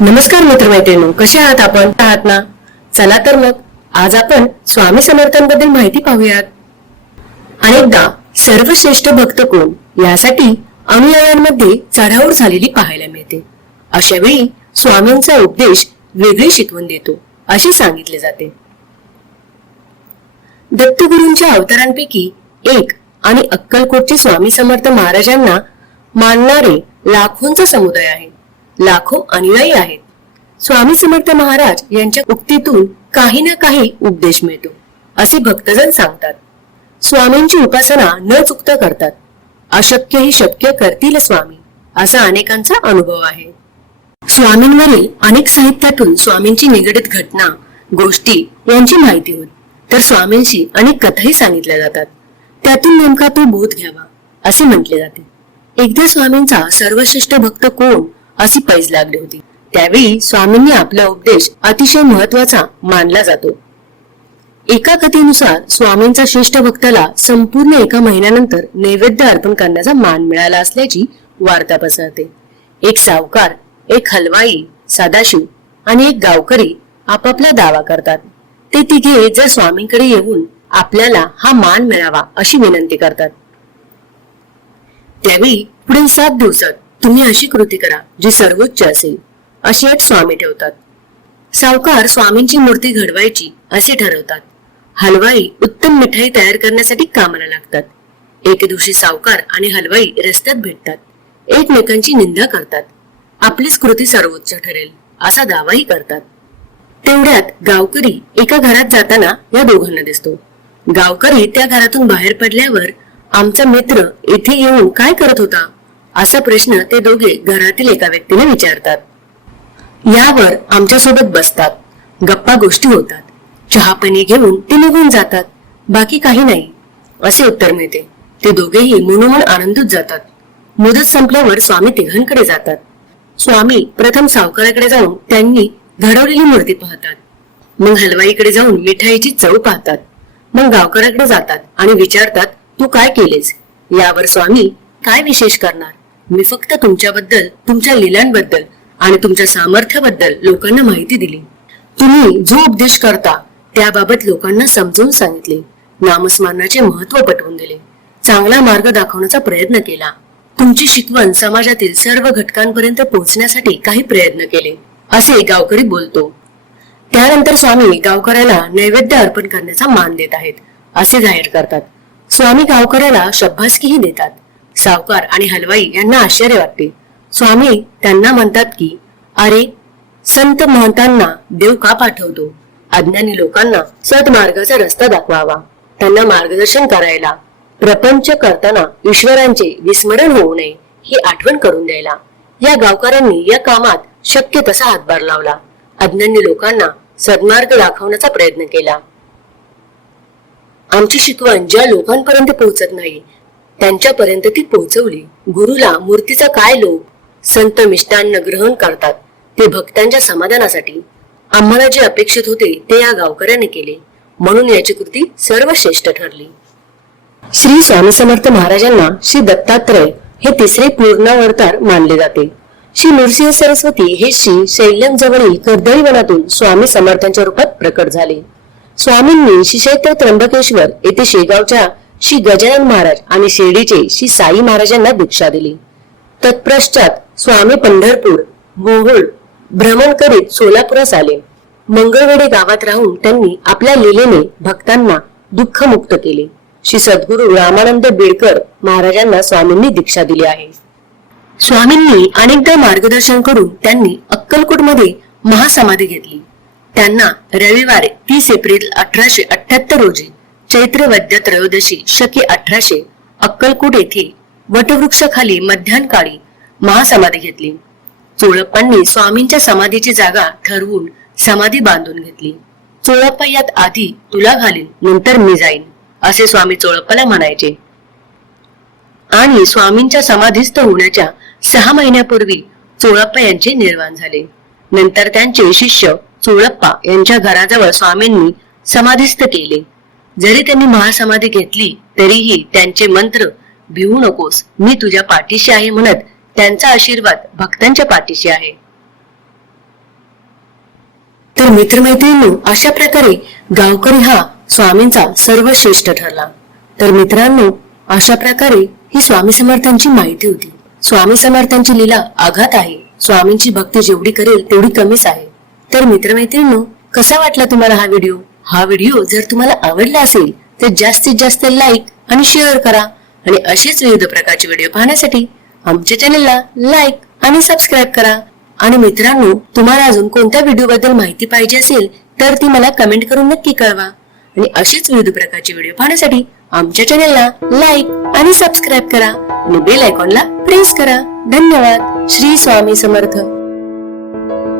नमस्कार मित्रमैत्रिणी कसे आहात आपण? आहात ना? चला तर मग आज आपण स्वामी समर्थांबद्दल माहिती पाहूयात. अनेकदा सर्वश्रेष्ठ भक्त कोण? यासाठी अनुयायांमध्ये चढाओढ झालेली पाहायला मिळते. अशा वेळी स्वामींचा उपदेश वेगळी शिकवून देतो असे सांगितले जाते. दत्तगुरूंच्या अवतारांपैकी एक आणि अक्कलकोटचे स्वामी समर्थ महाराजांना मानणारे लाखोंचा समुदाय आहे. लाखो अनुयायी आहेत. स्वामी समर्थ महाराज यांच्या उक्तीतून काही ना काही उपदेश मिळतो असे भक्तजन सांगतात. स्वामींची उपासना न चुकता करतात. अशक्य ही शक्य करतील स्वामी असा अनेकांचा अनुभव आहे. स्वामींवरील अनेक साहित्यातून स्वामींची निगडित घटना गोष्टी यांची माहिती होत तर स्वामींशी अनेक कथाही सांगितल्या जातात. त्यातून नेमका तो बोध घ्यावा असे म्हटले जाते. एकदा स्वामींचा सर्वश्रेष्ठ भक्त कोण अशी पैज लागली होती. त्यावेळी स्वामींनी आपला उपदेश अतिशय महत्त्वाचा मानला जातो. एका कथेनुसार स्वामींचा श्रेष्ठ भक्ताला संपूर्ण एका महिन्यानंतर नैवेद्य अर्पण करण्याचा मान मिळाला असल्याची वार्ता पसरते. एक सावकार एक हलवाई सदाशिव आणि एक गावकरी आपापला दावा करतात. ते तिघे जर स्वामींकडे येऊन आपल्याला हा मान मिळावा अशी विनंती करतात. त्यावेळी पुढील सात दिवसात तुम्ही अशी कृती करा जी सर्वोच्च असेल. अशी अट स्वामी ठेवतात. सावकार स्वामींची मूर्ती घडवायची असे ठरवतात. हलवाई उत्तम मिठाई तयार करण्यासाठी कामाला लागतात. एके दिवशी सावकार आणि हलवाई रस्त्यात भेटतात. एकमेकांची निंदा करतात. आपलीच कृती सर्वोच्च ठरेल असा दावाही करतात. तेवढ्यात गावकरी एका घरात जाताना या दोघांना दिसतो. गावकरी त्या घरातून बाहेर पडल्यावर आमचा मित्र येथे येऊन काय करत होता? असा प्रश्न ते दोघे घरातील एका व्यक्तीने विचारतात. यावर आमच्यासोबत बसतात. गप्पा गोष्टी होतात. चहापाणी घेऊन ते निघून जातात. बाकी काही नाही असे उत्तर मिळते. ते दोघेही मनोमन आनंदूत जातात. मुदत संपल्यावर स्वामी तिघांकडे जातात. स्वामी प्रथम सावकाराकडे जाऊन त्यांनी घडवलेली मूर्ती पाहतात. मग हलवाईकडे जाऊन मिठाईची चव पाहतात. मग गावकऱ्याकडे जातात आणि विचारतात तू काय केलेस? यावर स्वामी काय विशेष करणार? मी फक्त तुमच्याबद्दल तुमच्या लिलांबद्दल आणि तुमच्या सामर्थ्याबद्दल लोकांना माहिती दिली. तुम्ही जो उपदेश करता त्याबाबत लोकांना समजून सांगितले. नामस्मरणाचे महत्त्व पटवून दिले. चांगला मार्ग दाखवण्याचा प्रयत्न केला. तुमची शिकवण समाजातील सर्व घटकांपर्यंत पोहोचण्यासाठी काही प्रयत्न केले असे गावकरी बोलतो. त्यानंतर स्वामी गावकऱ्याला नैवेद्य अर्पण करण्याचा मान देत आहेत असे जाहीर करतात. स्वामी गावकऱ्याला शब्बासकीही देतात. सावकार आणि हलवाई यांना आश्चर्य वाटते. स्वामी त्यांना म्हणतात की अरे संत महंतांना देव का पाठवतो? अज्ञानी लोकांना सतमार्गाचा रस्ता दाखवावा. त्यांना मार्गदर्शन करायला. प्रपंच करताना ईश्वरांचे विस्मरण होऊ नये ही आठवण करून द्यायला. या गावकऱ्यांनी या कामात शक्य तसा हातभार लावला. अज्ञानी लोकांना सद्मार्ग दाखवण्याचा प्रयत्न केला. आमची शिकवण ज्या लोकांपर्यंत पोहोचत नाही त्यांच्यापर्यंत ती पोहोचवली. गुरुला मूर्तीचा काय लोभ? संत मिष्टान्न ग्रहण करतात. ते भक्तांच्या समाधानासाठी. आम्हाला जे अपेक्षित होते ते या गावकऱ्याने केले. म्हणून याची कृती सर्वश्रेष्ठ ठरली. श्री स्वामी समर्थ महाराजांना श्री दत्तात्रय हे तिसरे पूर्णावतार मानले जाते. श्री नृसिंह सरस्वती हे श्री शैल्यम जवळील कर्दळी वनातून स्वामी समर्थांच्या रूपात प्रकट झाले. स्वामींनी श्री क्षेत्र त्र्यंबकेश्वर येथे शेगावच्या श्री गजानन महाराज आणि शिर्डीचे श्री साई महाराजांना दीक्षा दिली. तत्पश्चात स्वामी पंढरपूर मोहोळ भ्रमण करीत सोलापुरास आले. मंगळवेडे गावात राहून त्यांनी आपल्या लीलेने भक्तांना दुःखमुक्त केले. श्री सद्गुरू रामानंद बेडकर महाराजांना स्वामींनी दीक्षा दिली आहे. स्वामींनी अनेकदा मार्गदर्शन करून त्यांनी अक्कलकोटमध्ये महासमाधी घेतली. त्यांना रविवार तीस एप्रिल अठराशे अठ्याहत्तर रोजी चैत्र त्रयोदशी शके अठराशे अक्कलकोट येथे वटवृक्षाखाली मध्यानकाळी महासमाधी घेतली. चोळप्पांनी स्वामींच्या समाधीची जागा ठरवून समाधी बांधून घेतली. चोळप्पा यात आधी तुला घालीन नंतर मी जाईन असे स्वामी चोळप्पाला म्हणायचे. आणि स्वामींच्या समाधीस्थ होण्याच्या सहा महिन्यापूर्वी चोळप्पा यांचे निर्माण झाले. नंतर त्यांचे शिष्य चोळप्पा यांच्या घराजवळ स्वामींनी समाधीस्थ केले. जरी त्यांनी महासमाधी घेतली तरीही त्यांचे मंत्र भिवू नकोस. मी तुझ्या पाठीशी आहे म्हणत त्यांचा आशीर्वाद भक्तांच्या पाठीशी आहे. तर मित्रमैत्रिणींनो अशा प्रकारे गावकरी हा स्वामींचा सर्वश्रेष्ठ ठरला. तर मित्रांनो अशा प्रकारे ही स्वामी समर्थांची माहिती होती. स्वामी समर्थांची लीला आघात आहे. स्वामींची भक्ती जेवढी करेल तेवढी कमीच आहे. तर मित्रमैत्रिणींनो कसा वाटला तुम्हाला हा व्हिडिओ? हा व्हिडिओ जर तुम्हाला आवडला असेल तर जास्तीत जास्त लाईक आणि शेअर करा. आणि असेच विविध प्रकारचे व्हिडिओ पाहण्यासाठी आमच्या चॅनलला लाईक आणि सबस्क्राईब करा. आणि मित्रांनो तुम्हाला अजून कोणत्या व्हिडिओ बद्दल माहिती पाहिजे असेल तर ती मला कमेंट करून नक्की कळवा. आणि असेच विविध प्रकारचे व्हिडिओ पाहण्यासाठी आमच्या चॅनलला लाईक आणि सबस्क्राईब करा. आणि बेल आयकॉनला प्रेस करा. धन्यवाद. श्री स्वामी समर्थ.